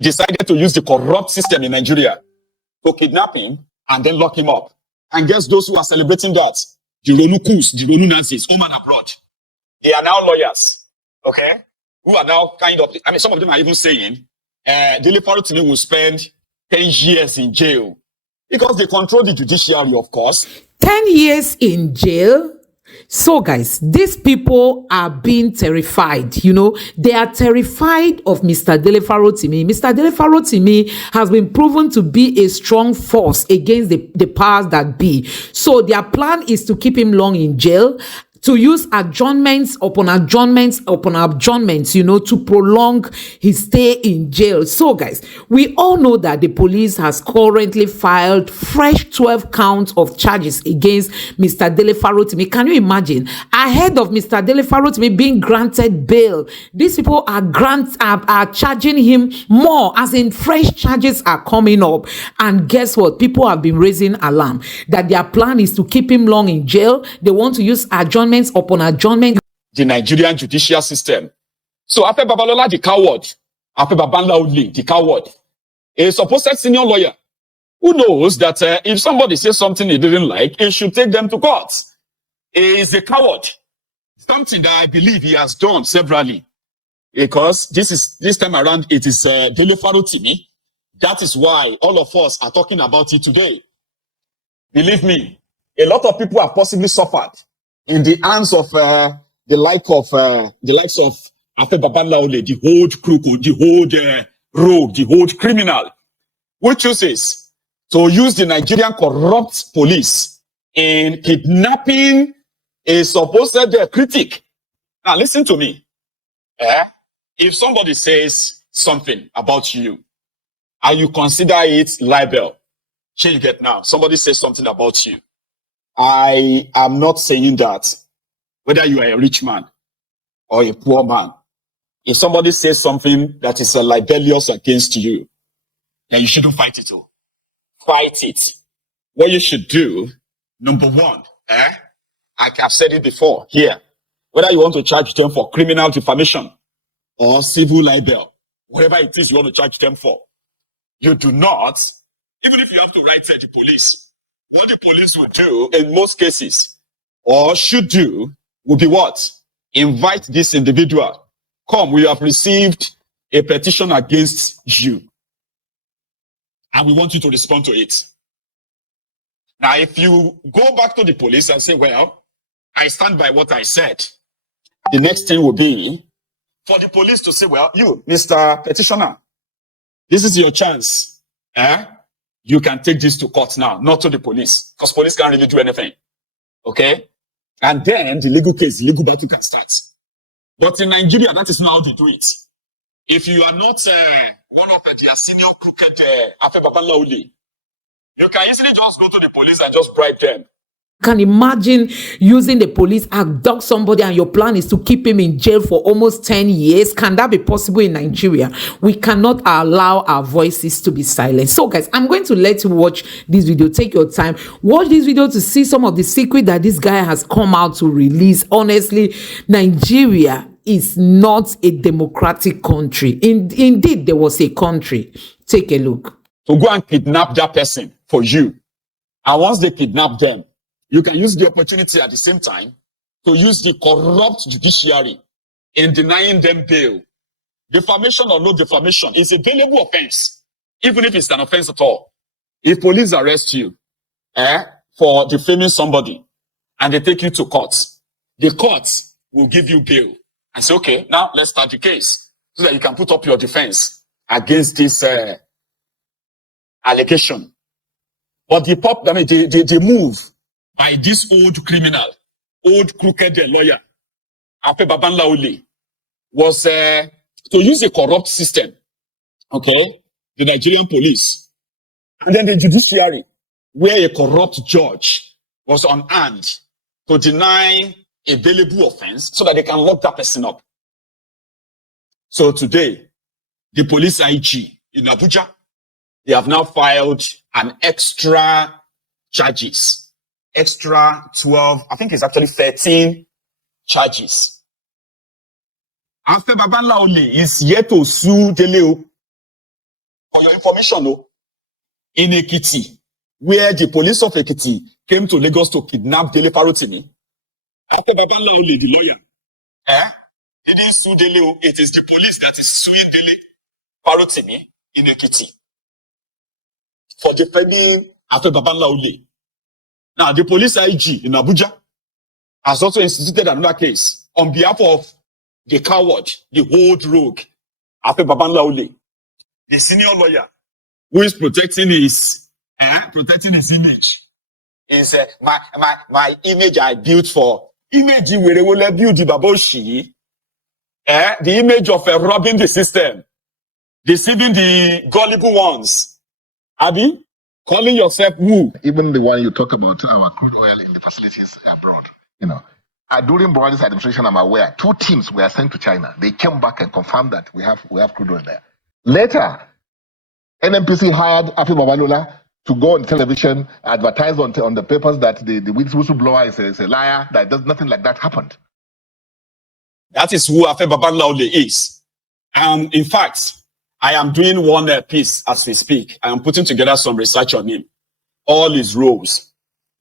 decided to use the corrupt system in Nigeria to kidnap him and then lock him up. And guess those who are celebrating that? The Ronu Kus, the Ronu Nazis, home and abroad. They are now lawyers, okay? Who are now kind of, I mean, some of them are even saying, Dele Farotimi will spend 10 years in jail because they control the judiciary, of course. 10 years in jail? So guys, these people are being terrified, you know, they are terrified of Mr. Dele Farotimi. Mr. Dele Farotimi has been proven to be a strong force against the powers that be. So their plan is to keep him long in jail, to use adjournments upon adjournments upon adjournments, you know, to prolong his stay in jail. So guys, we all know that the police has currently filed fresh 12 counts of charges against Mr. Dele Farotimi. Can you imagine? Ahead of Mr. Dele Farotimi being granted bail, these people are charging him more, as in fresh charges are coming up. And guess what? People have been raising alarm that their plan is to keep him long in jail. They want to use adjournments upon adjournment. The Nigerian judicial system. So Afe Babalola, the coward, Afe Babalola, the coward, a supposed senior lawyer who knows that if somebody says something he didn't like, he should take them to court. He is a coward. Something that I believe he has done severally. Because this time around, it is Dele Farotimi. That is why all of us are talking about it today. Believe me, a lot of people have possibly suffered in the hands of the likes of Afe Babalola, the old crook, the old rogue, the old criminal, who chooses to use the Nigerian corrupt police in kidnapping a supposed critic. Now listen to me. If somebody says something about you and you consider it libel, here you get now. Somebody says something about you. I am not saying that whether you are a rich man or a poor man, if somebody says something that is libelous against you, then you shouldn't fight it. Fight it. What you should do, number one, I have said it before here, whether you want to charge them for criminal defamation or civil libel, whatever it is you want to charge them for, you do not, even if you have to write to the police, what the police will do in most cases, or should do, will be what? Invite this individual. Come, we have received a petition against you. And we want you to respond to it. Now, if you go back to the police and say, well, I stand by what I said, the next thing will be for the police to say, well, you, Mr. Petitioner, this is your chance. You can take this to court now, not to the police, because police can't really do anything. Okay? And then the legal case, the legal battle can start. But in Nigeria, that is not how they do it. If you are not one of their senior crooked Afe Babalola, you can easily just go to the police and just bribe them. Can imagine using the police, abduct somebody, and your plan is to keep him in jail for almost 10 years. Can that be possible in Nigeria? We cannot allow our voices to be silent. So guys, I'm going to let you watch this video. Take your time. Watch this video to see some of the secret that this guy has come out to release. Honestly, Nigeria is not a democratic country. Indeed, there was a country. Take a look. To go and kidnap that person for you. And once they kidnap them, you can use the opportunity at the same time to use the corrupt judiciary in denying them bail. Defamation or no defamation is a bailable offense, even if it's an offense at all. If police arrest you for defaming somebody and they take you to court, the court will give you bail and say, okay, now let's start the case so that you can put up your defense against this allegation. But the move by this old criminal, old crooked lawyer, Afe Babalola, was to use a corrupt system, okay, the Nigerian police, and then the judiciary, where a corrupt judge was on hand to deny a bailable offense so that they can lock that person up. So today, the police IG in Abuja, they have now filed an extra charges. Extra 12, I think it's actually 13 charges. Afe Babalola is yet to sue Dele. for your information, no, in Ekiti, where the police of Ekiti came to Lagos to kidnap Dele Farotimi, Afe Babalola, the lawyer, he didn't sue Dele. It is the police that is suing Dele Farotimi in Ekiti for defending Afe Babalola. Now, the police IG in Abuja has also instituted another case on behalf of the coward, the old rogue, Afe Babalola, the senior lawyer who is protecting his image. Is my image I built for image where they will build the baboshi. The image of robbing the system, deceiving the gullible ones. Abi, calling yourself who? Even the one you talk about, our crude oil in the facilities abroad, during Buhari's administration, I'm aware 2 teams were sent to China. They came back and confirmed that we have crude oil there. Later, NNPC hired Afe Babalola to go on television, advertise on the papers that the whistleblower is a liar, that nothing like that happened. That is who Afe Babalola is. In fact, I am doing one piece as we speak. I am putting together some research on him. All his roles.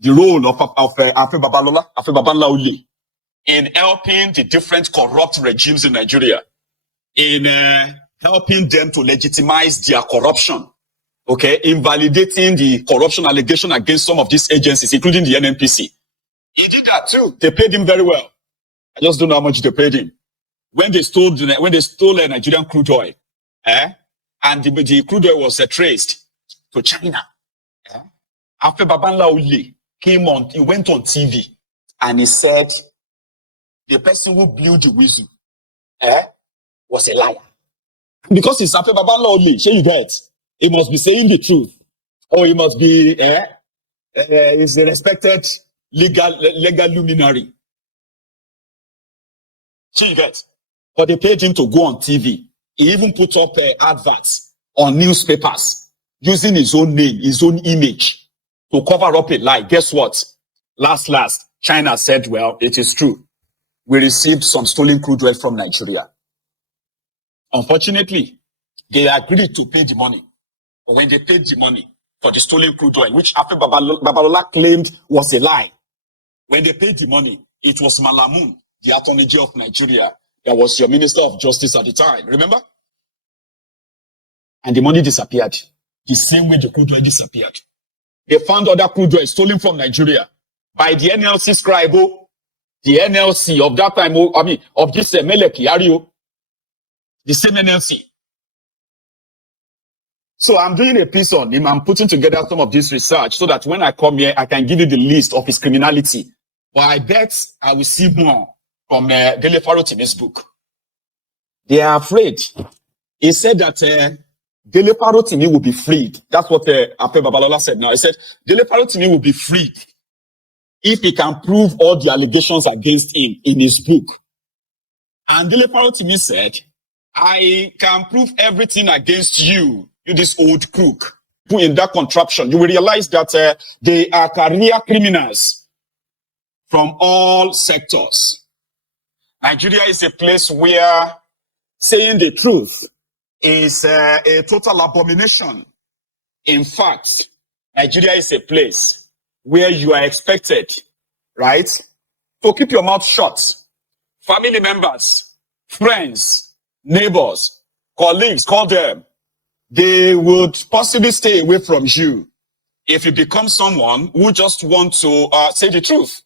The role of Afe Babalola in helping the different corrupt regimes in Nigeria, in helping them to legitimize their corruption, invalidating the corruption allegation against some of these agencies, including the NNPC. He did that too. They paid him very well. I just don't know how much they paid him. When they stole Nigerian crude oil, and the crude oil was traced to China, Afe Babalola came on, he went on TV and he said, the person who blew the whistle was a liar. Because it's Afe Babalola, sure you get, he must be saying the truth. Or he must be, he's a respected legal luminary. Sure you get. But they paid him to go on TV. He even put up adverts on newspapers using his own name, his own image to cover up a lie. Guess what? Last, China said, well, it is true. We received some stolen crude oil from Nigeria. Unfortunately, they agreed to pay the money. But when they paid the money for the stolen crude oil, which Afe Babalola claimed was a lie, when they paid the money, it was Malamun, the Attorney General of Nigeria, that was your Minister of Justice at the time. Remember? And the money disappeared. The same way the crude oil disappeared. They found other crude oil stolen from Nigeria by the NLC scribe, the NLC of that time, of this Meleki Ario, the same NLC. So I'm doing a piece on him. I'm putting together some of this research so that when I come here, I can give you the list of his criminality. But I bet I will see more from Dele Farotimi's book. They are afraid. He said that Dele Farotimi will be freed. That's what Afe Babalola said now. He said Dele Farotimi will be freed if he can prove all the allegations against him in his book. And Dele Farotimi said, I can prove everything against you, this old crook. In that contraption, you will realize that they are career criminals from all sectors. Nigeria is a place where saying the truth is a total abomination. In fact, Nigeria is a place where you are expected, right, to keep your mouth shut. Family members, friends, neighbors, colleagues, call them. They would possibly stay away from you if you become someone who just wants to say the truth.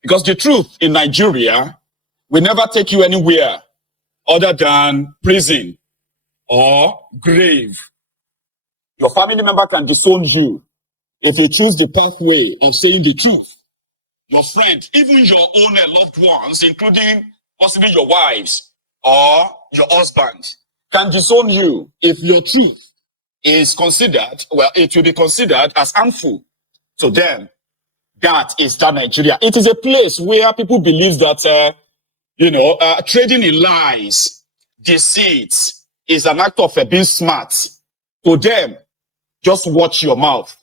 Because the truth in Nigeria will never take you anywhere other than prison or grave. Your family member can disown you if you choose the pathway of saying the truth. Your friend, even your own loved ones, including possibly your wives or your husband, can disown you if your truth is considered, well, it will be considered as harmful to them. That is that Nigeria. It is a place where people believe that, trading in lies, deceit is an act of being smart. To them, just watch your mouth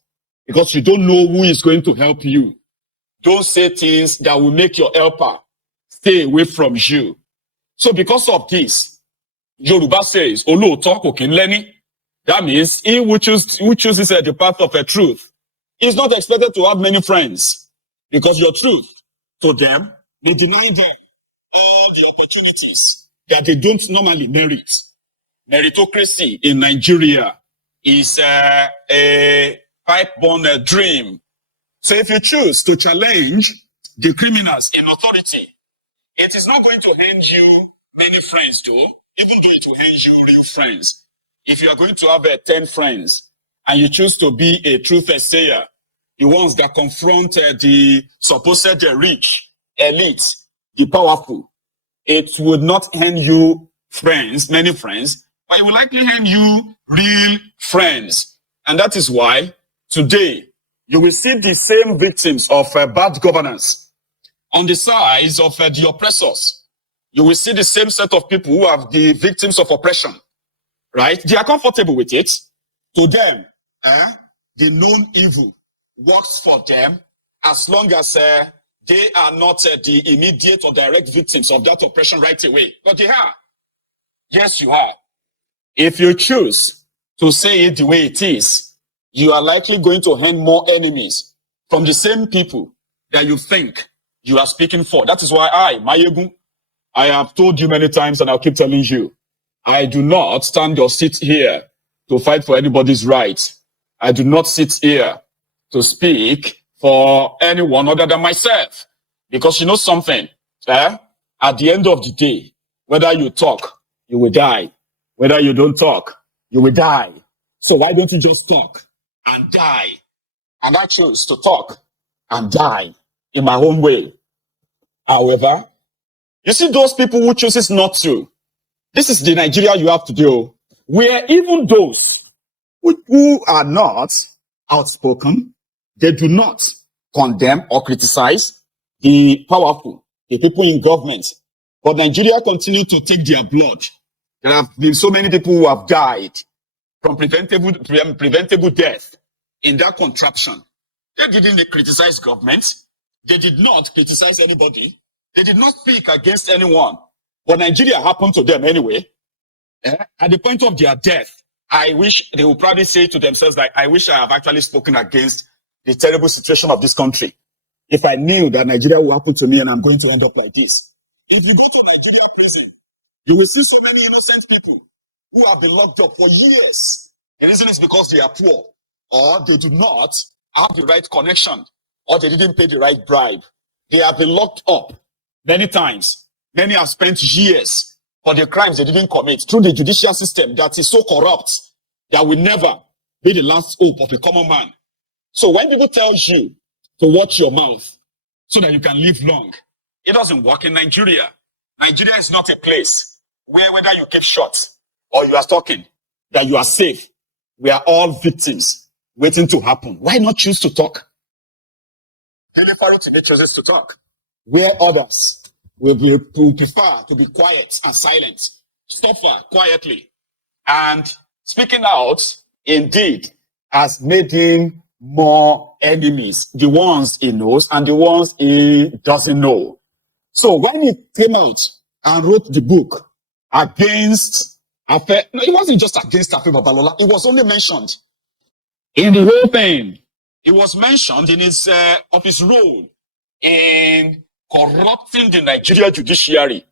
because you don't know who is going to help you. Don't say things that will make your helper stay away from you. So because of this, Yoruba says, Olóòótọ́ kò kí ń lẹ́ni. That means he who chooses the path of truth is not expected to have many friends, because your truth to them may deny them all the opportunities that they don't normally merit. Meritocracy in Nigeria is a pipe-born dream. So if you choose to challenge the criminals in authority, it is not going to hand you many friends, though, even though it will hand you real friends. If you are going to have 10 friends and you choose to be a truth sayer, the ones that confront the supposed rich, elite, the powerful, it would not hand you friends, many friends, but it will likely hand you real friends. And that is why today you will see the same victims of bad governance on the sides of the oppressors. You will see the same set of people who are the victims of oppression, right? They are comfortable with it. To them, the known evil works for them as long as they are not the immediate or direct victims of that oppression right away. But they are. Yes, you are. If you choose to say it the way it is, you are likely going to hand more enemies from the same people that you think you are speaking for. That is why Mayegun, I have told you many times and I'll keep telling you, I do not stand or sit here to fight for anybody's rights. I do not sit here to speak for anyone other than myself. Because you know something, at the end of the day, whether you talk, you will die. Whether you don't talk, you will die. So why don't you just talk and die? And I chose to talk and die in my own way. However, you see those people who chooses not to. This is the Nigeria you have to do, where even those who are not outspoken, they do not condemn or criticize the powerful, the people in government. But Nigeria continue to take their blood. There have been so many people who have died from preventable death in that contraption. They didn't criticize government. They did not criticize anybody. They did not speak against anyone. But Nigeria happened to them anyway. At the point of their death, I wish they would probably say to themselves that I wish I have actually spoken against the terrible situation of this country. If I knew that Nigeria would happen to me and I'm going to end up like this. If you go to Nigeria prison, you will see so many innocent people who have been locked up for years. The reason is because they are poor, or they do not have the right connection, or they didn't pay the right bribe. They have been locked up many times. Many have spent years for the crimes they didn't commit through the judicial system that is so corrupt that will never be the last hope of a common man. So when people tell you to watch your mouth so that you can live long, it doesn't work in Nigeria. Nigeria is not a place where whether you keep short or you are talking, that you are safe. We are all victims waiting to happen. Why not choose to talk? Dele Farotimi chooses to talk, where others will prefer to be quiet and silent, suffer quietly. And speaking out, indeed, has made him more enemies, the ones he knows and the ones he doesn't know. So when he came out and wrote the book against Afe, no, it wasn't just against Afe Babalola, it was only mentioned in the whole thing. It was mentioned in his of his role in corrupting the Nigeria judiciary,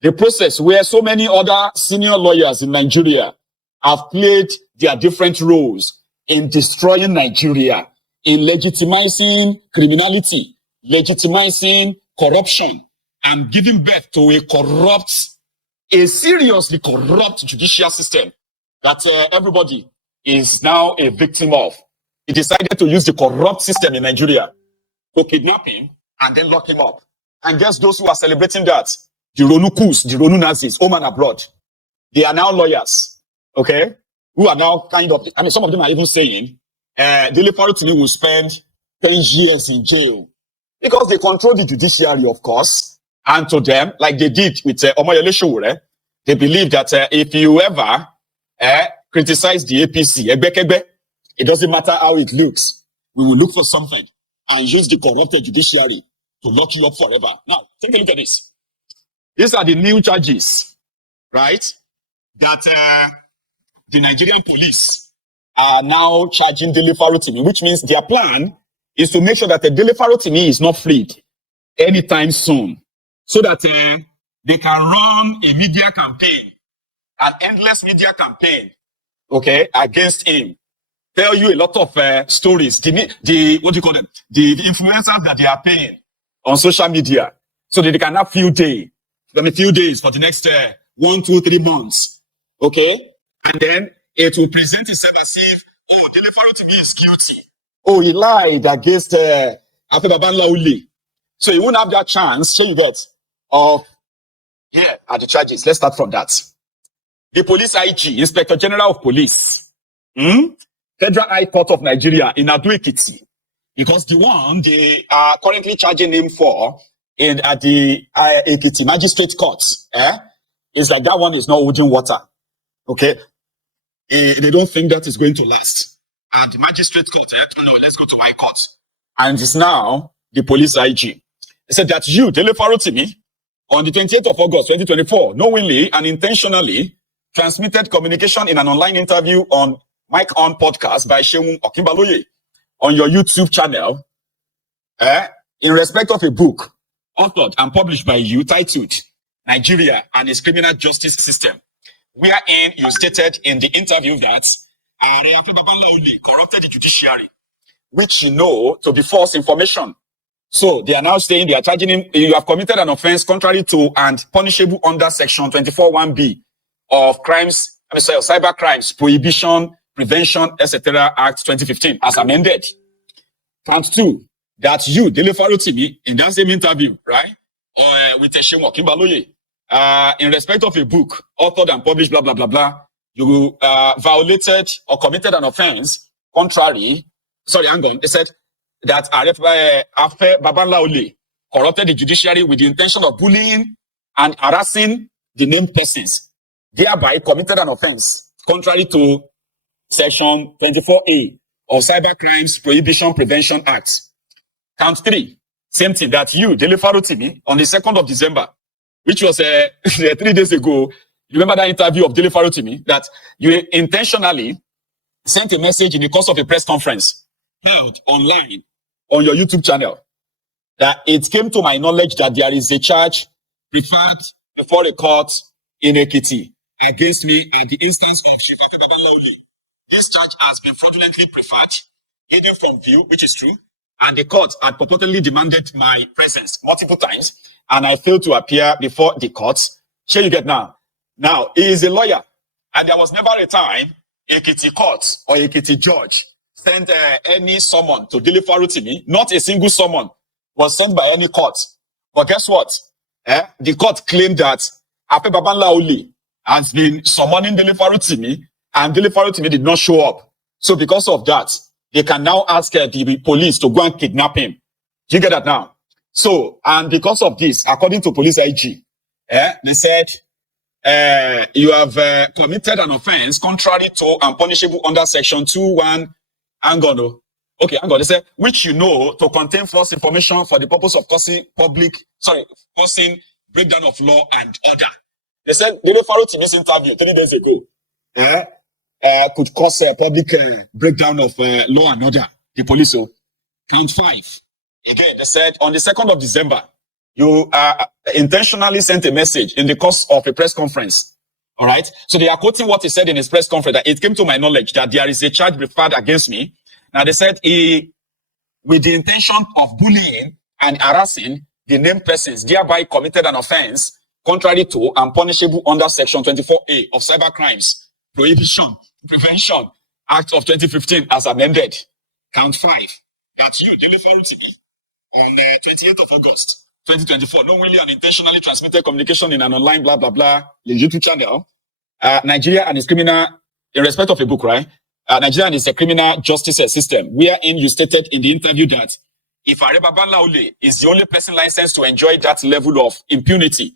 the process where so many other senior lawyers in Nigeria have played their different roles in destroying Nigeria, in legitimizing criminality, legitimizing corruption, and giving birth to a seriously corrupt judicial system that everybody is now a victim of. He decided to use the corrupt system in Nigeria to kidnap him and then lock him up. And guess those who are celebrating that? The Ronukus, the Ronu Nazis, home and abroad. They are now lawyers, okay? Who are now kind of, I mean, some of them are even saying, Dele Farotimi will spend 10 years in jail because they control the judiciary, of course. And to them, like they did with Omoyele Sowore, they believe that if you ever criticize the APC, it doesn't matter how it looks. We will look for something and use the corrupted judiciary to lock you up forever. Now, take a look at this. These are the new charges, right? That the Nigerian police are now charging Dele Farotimi, which means their plan is to make sure that the Dele Farotimi is not freed anytime soon, so that they can run a media campaign, an endless media campaign, okay, against him. Tell you a lot of stories. The what do you call them? The influencers that they are paying on social media, so that they can have few days for the next 1, 2, 3 months, okay, and then it will present itself as if, oh, Dele Farotimi is guilty. Oh, he lied against Afe Babalola. So he won't have that chance, so you get, of here are the charges. Let's start from that. The police IG, Inspector General of Police, Federal High Court of Nigeria in Ado-Ekiti, because the one they are currently charging him for at the Ekiti Magistrate Court, is like that one is not holding water. Okay, they don't think that is going to last. And the Magistrate Court, no, let's go to High Court, and it's now the police IG. They said that you, Dele Farotimi, on the 28th of August 2024, knowingly and intentionally transmitted communication in an online interview on Mike On podcast by Seun Okinbaloye on your YouTube channel, in respect of a book authored and published by you titled Nigeria and its Criminal Justice System, wherein you stated in the interview that Afe Babalola corrupted the judiciary, which you know to be false information. So they are now saying they are charging him, you have committed an offense contrary to and punishable under section 24(1)(b) of cyber crimes, prohibition, prevention, etc. Act 2015 as amended. Count 2, that you, Dele Farotimi, in that same interview, right, with Seun Okinbaloye, in respect of a book authored and published, blah, blah, blah, blah, you violated or committed an offense contrary, they said that Afe Babalola corrupted the judiciary with the intention of bullying and harassing the named persons, thereby committed an offense contrary to section 24A of Cyber Crimes Prohibition Prevention Act. Count 3, same thing, that you, Dele Farotimi, on the 2nd of December, which was 3 days ago, you remember that interview of Dele Farotimi, that you intentionally sent a message in the course of a press conference held online on your YouTube channel, that it came to my knowledge that there is a charge preferred before a court in Ekiti against me at the instance of Chief Afe Babalola. This charge has been fraudulently preferred, hidden from view, which is true, and the court had purportedly demanded my presence multiple times, and I failed to appear before the court. Sure you get now. Now, he is a lawyer, and there was never a time Ekiti court or Ekiti judge sent any summon to Dele Farotimi. Not a single summon was sent by any court. But guess what? The court claimed that Afe Babalola has been summoning Dele Farotimi, and Dele Farotimi did not show up. So because of that, they can now ask the police to go and kidnap him. Do you get that now? So, and because of this, according to police IG, they said, you have committed an offense contrary to and punishable under section 2(1). Hang on. They said, which you know to contain false information for the purpose of causing breakdown of law and order. They said Dele Farotimi's interview 3 days ago could cause a public breakdown of law and order. The police. Count 5. Again, they said on the 2nd of December, you intentionally sent a message in the course of a press conference. All right. So they are quoting what he said in his press conference, that it came to my knowledge that there is a charge preferred against me. Now they said he, with the intention of bullying and harassing the named persons, thereby committed an offense contrary to and punishable under section 24A of Cyber Crimes Prohibition Prevention Act of 2015 as amended. Count 5. That you, Dele Farotimi, on 28th of August 2024, knowingly and intentionally transmitted communication in an online blah blah blah YouTube channel, Nigeria and its criminal, in respect of a book, right? Nigeria and its criminal justice system, wherein you stated in the interview that if Afe Babalola is the only person licensed to enjoy that level of impunity,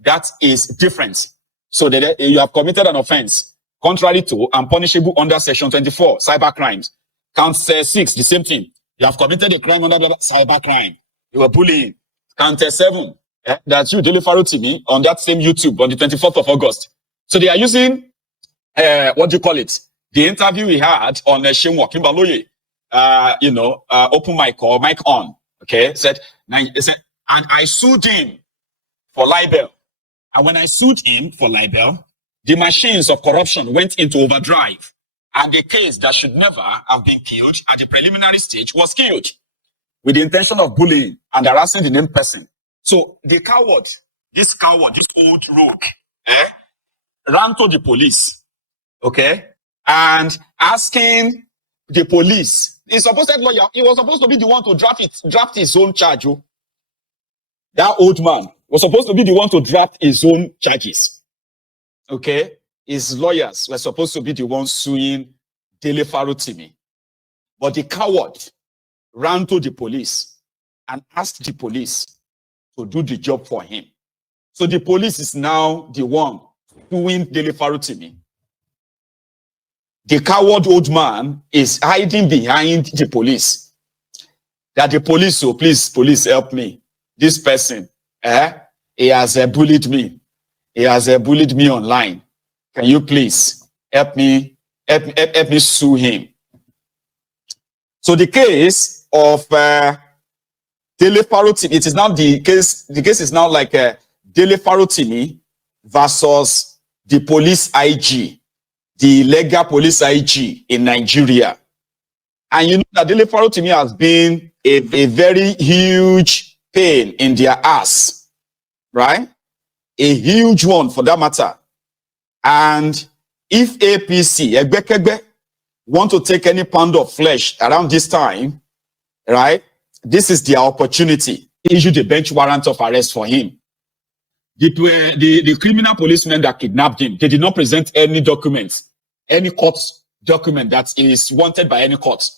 that is different. So that you have committed an offense contrary to and punishable under section 24 cyber crimes. Count 6, the same thing. You have committed a crime under cyber crime. You were bullying. Count 7, that you, Dele Farotimi, on that same YouTube on the 24th of August. So they are using what do you call it? The interview he had on Shemwa Kimbaloye, open mic or mic on, okay, said, and I sued him for libel. And when I sued him for libel, the machines of corruption went into overdrive. And the case that should never have been killed at the preliminary stage was killed with the intention of bullying and harassing the named person. So the coward, this old rogue, ran to the police, okay, and asking the police, he was supposed to be the one to draft his own charge. Oh. That old man was supposed to be the one to draft his own charges. Okay? His lawyers were supposed to be the ones suing Dele Farotimi. But the coward ran to the police and asked the police to do the job for him. So the police is now the one suing Dele Farotimi. The coward old man is hiding behind the police. That the police, so please, police, help me. This person, he has bullied me. He has bullied me online. Can you please help me sue him? So the case of Dele Farotimi, it is now the case is now like Dele Farotimi versus the police IG, the legal police IG in Nigeria. And you know that Dele Farotimi has been a very huge pain in their ass, right? A huge one for that matter. And if APC, Egbekegbe, want to take any pound of flesh around this time, right? This is their opportunity. Issue the bench warrant of arrest for him. The criminal policemen that kidnapped him, they did not present any documents, any court document that is wanted by any court.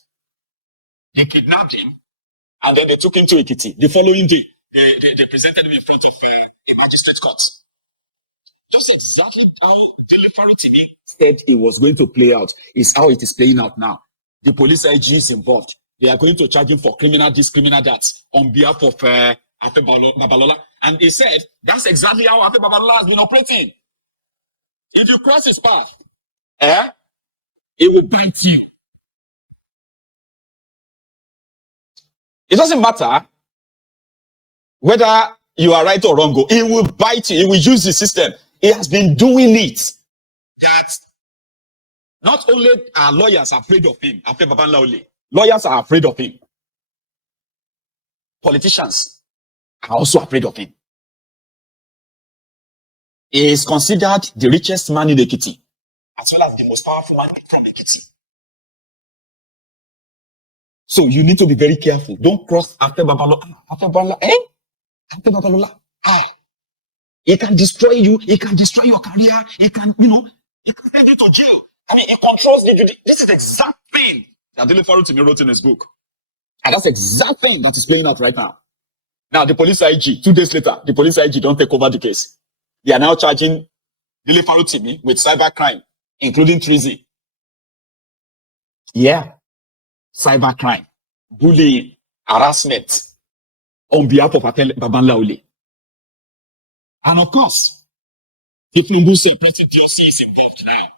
They kidnapped him, and then they took him to Ekiti. The following day, they presented him in front of a magistrate court. Just exactly how Dele Farotimi said it was going to play out is how it is playing out now. The police IG is involved. They are going to charge him for criminal this, criminal that on behalf of Afe Babalola. And he said that's exactly how Afe Babalola has been operating. If you cross his path, it will bite you. It doesn't matter whether you are right or wrong. It will bite you. It will use the system. It has been doing it. That not only are lawyers afraid of him, Afe Babalola, lawyers are afraid of him. Politicians are also afraid of him. He is considered the richest man in Ekiti, as well as the most powerful man from Ekiti. So you need to be very careful. Don't cross Afe Babalola. Afe Babalola, Afe Babalola. He can destroy you. He can destroy your career. He can, he can send you to jail. I mean, he controls the judiciary. This is the exact thing that Dele Farotimi wrote in his book. And that's the exact thing that is playing out right now. Now, the police IG, 2 days later, the police IG don't take over the case. They are now charging Dele Farotimi with cybercrime, including treason. Yeah. Cybercrime, bullying, harassment on behalf of Afe Babalola. And of course, if Lumbu's President DOC is involved now.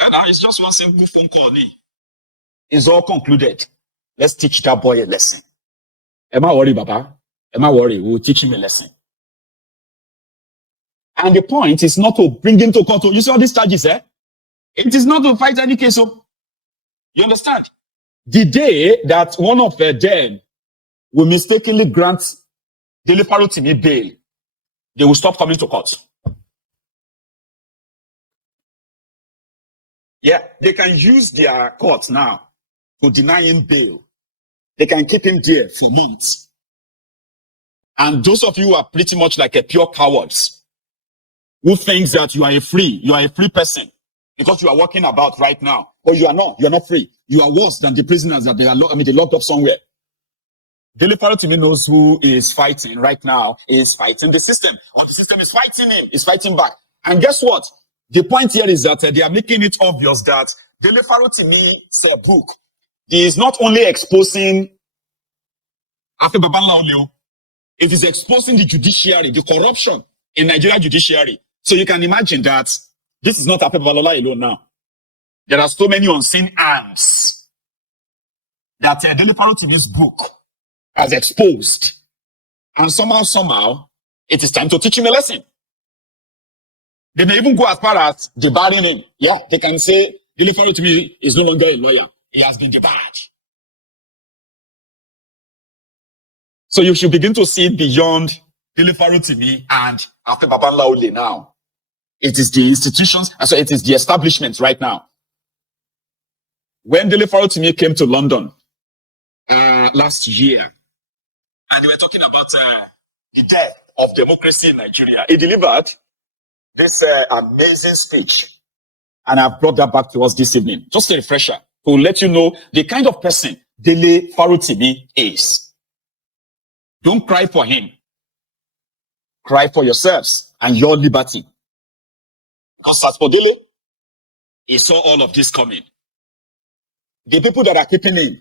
And now it's just one simple phone call. It's all concluded. Let's teach that boy a lesson. Am I worried, Baba? Am I worried? We'll teach him a lesson. And the point is not to bring him to court. You see all these charges, It is not to fight any case. You understand? The day that one of them will mistakenly grant Dele Farotimi bail, they will stop coming to court. Yeah, they can use their court now to deny him bail. They can keep him there for months. And those of you who are pretty much like a pure cowards, who thinks that you are a free person because you are walking about right now, but you are not free. You are worse than the prisoners that they locked up somewhere. Dele Farotimi knows who is fighting right now, is fighting the system, or the system is fighting him, is fighting back. And guess what? The point here is that they are making it obvious that Dele Farotimi's book is not only exposing Afe Babalola, it is exposing the judiciary, the corruption in Nigeria judiciary. So you can imagine that This is not Afe Babalola alone now. There are so many unseen hands that Dele Farotimi's book has exposed. And somehow, it is time to teach him a lesson. They may even go as far as debarring him. Yeah, they can say Dele Farotimi is no longer a lawyer. He has been debarred. So you should begin to see beyond Dele Farotimi and Afe Babalola now. It is the institutions, and so it is the establishment right now. When Dele Farotimi came to London last year, and they were talking about the death of democracy in Nigeria, he delivered this amazing speech. And I've brought that back to us this evening. Just a refresher to let you know the kind of person Dele Farotimi is. Don't cry for him. Cry for yourselves and your liberty. Because as for Dele, he saw all of this coming. The people that are keeping him,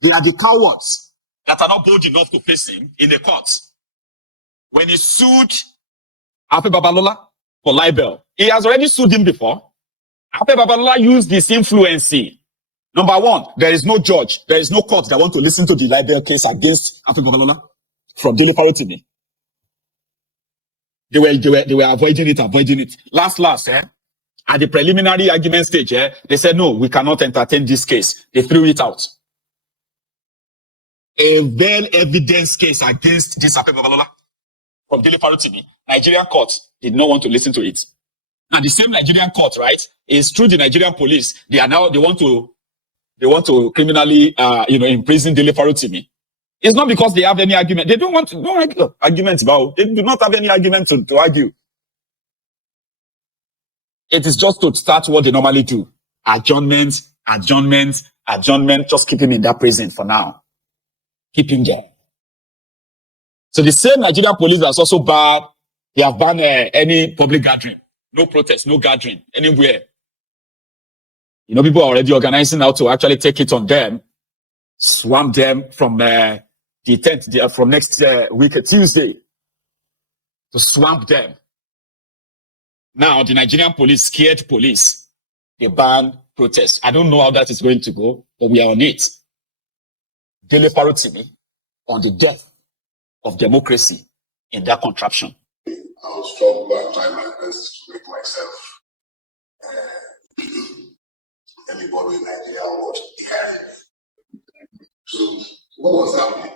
they are the cowards that are not bold enough to face him in the courts. When he sued Afe Babalola for libel, he has already sued him before. Afe Babalola used this influence. Number one, there is no judge, there is no court that want to listen to the libel case against Afe Babalola from Dele Farotimi. They were avoiding it. Last, at the preliminary argument stage, they said, no, we cannot entertain this case. They threw it out. A well-evidence case against this Afe Babalola from Dele Farotimi, Nigerian court did not want to listen to it. Now, the same Nigerian court, right, is through the Nigerian police. They want to criminally, imprison Dele Farotimi. It's not because they have any argument. They don't want arguments about. They do not have any argument to argue. It is just to start what they normally do. Adjournment. Just keep him in that prison for now. Keep him there. So the same Nigerian police has also barred. They have banned any public gathering. No protest, no gathering, anywhere. People are already organizing now to actually take it on them. Swamp them from the 10th, from next week, Tuesday. To swamp them. Now, the Nigerian police, scared police, they ban protests. I don't know how that is going to go, but we are on it. Dele Farotimi on the death of democracy in that contraption. I'll struggle and try my best to make myself anybody in Nigeria what So, what was happening?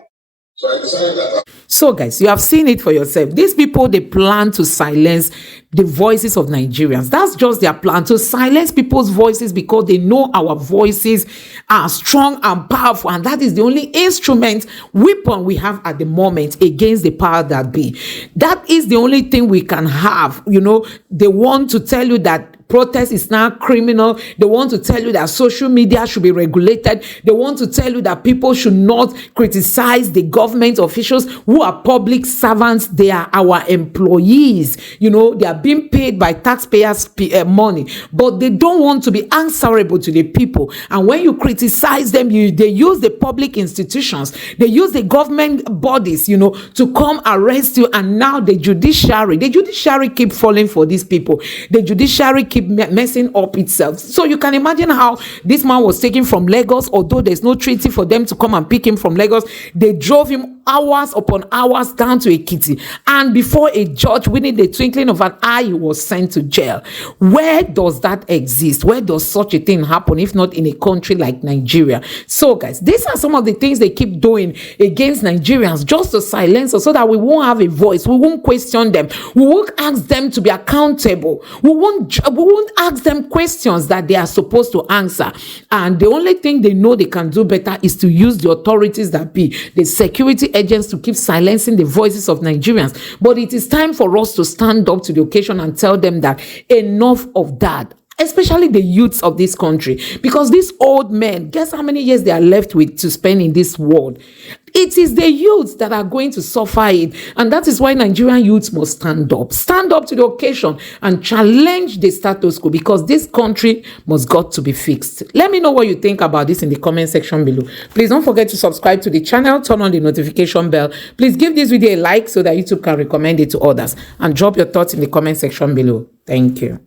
So I decided that. So guys, you have seen it for yourself. These people, they plan to silence the voices of Nigerians. That's just their plan, to silence people's voices, because they know our voices are strong and powerful, and that is the only weapon we have at the moment against the power that be. That is the only thing we can have. They want to tell you that protest is now criminal. They want to tell you that social media should be regulated. They want to tell you that people should not criticize the government officials who are public servants. They are our employees. They are being paid by taxpayers' money, but they don't want to be answerable to the people. And when you criticize them, they use the public institutions, they use the government bodies, to come arrest you. And now the judiciary keep falling for these people. The judiciary keep messing up itself. So you can imagine how this man was taken from Lagos. Although there's no treaty for them to come and pick him from Lagos, they drove him hours upon hours down to Ekiti, and before a judge, within the twinkling of an eye, he was sent to jail. Where does that exist? Where does such a thing happen if not in a country like Nigeria? So guys, these are some of the things they keep doing against Nigerians, just to silence us, so that we won't have a voice. We won't question them. We won't ask them to be accountable. We won't ask them questions that they are supposed to answer. And the only thing they know they can do better is to use the authorities that be the security agents to keep silencing the voices of Nigerians. But it is time for us to stand up to the occasion and tell them that enough of that, especially the youths of this country, because these old men, guess how many years they are left with to spend in this world? It is the youths that are going to suffer it. And that is why Nigerian youths must stand up to the occasion and challenge the status quo, because this country must got to be fixed. Let me know what you think about this in the comment section below. Please don't forget to subscribe to the channel, turn on the notification bell. Please give this video a like so that YouTube can recommend it to others, and drop your thoughts in the comment section below. Thank you.